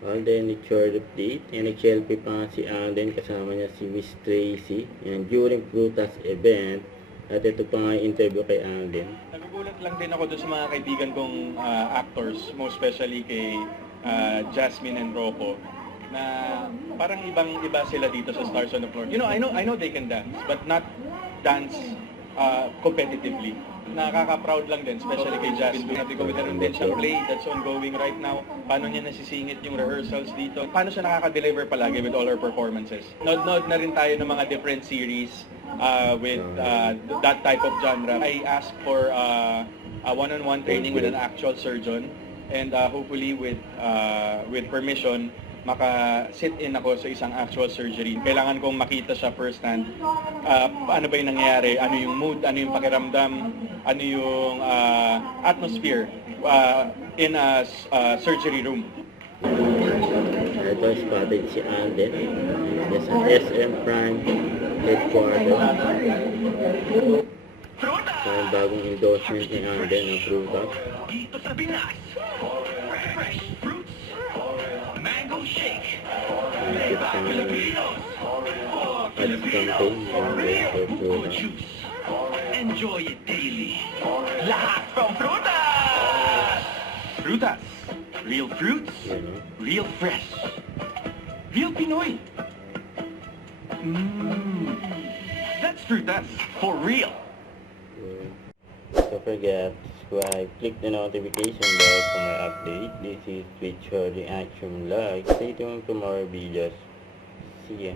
Alden ni short update. Nag-selfie pa nga si Alden kasama niya si Miss Tracy. Yan, during Prutas event. At ito pa nga yung interview kay Alden. Nagugulat lang din ako doon sa mga kaibigan kong actors, most especially kay Jasmine and Rocco, na parang ibang-iba sila dito sa Stars on the Floor. You know, I know they can dance, but not dance competitively. Nakaka-proud lang din, especially kay Jasmine. Sabi ko, meron din siyang play that's ongoing right now. Paano niya nasisingit yung rehearsals dito? Paano siya nakaka-deliver palagi with all her performances? Nod-nod na rin tayo ng mga different series with that type of genre. I asked for a one-on-one training with an actual surgeon, and hopefully with permission, maka-sit in ako sa isang actual surgery. Kailangan kong makita siya first hand. Ano ba yung nangyayari? Ano yung mood? Ano yung pakiramdam? Ano yung atmosphere in a surgery room? Ito, spotted si Alden. Sa SM Prime headquarters. So, yung bagong endorsement ni Alden ng Prutas. Dito sa Pinas, fresh fruits, mango shake, Nakikita sa mga ads campaign ni Alden for Prutas. juice. Enjoy it daily. Lahat from Frutas! Frutas. Real fruits, Yan, no? real fresh. Real Pinoy. That's Frutas for real. Don't forget to subscribe, click the notification bell for my update. This is Twitch Reaction Live. Stay tuned for more videos. See ya.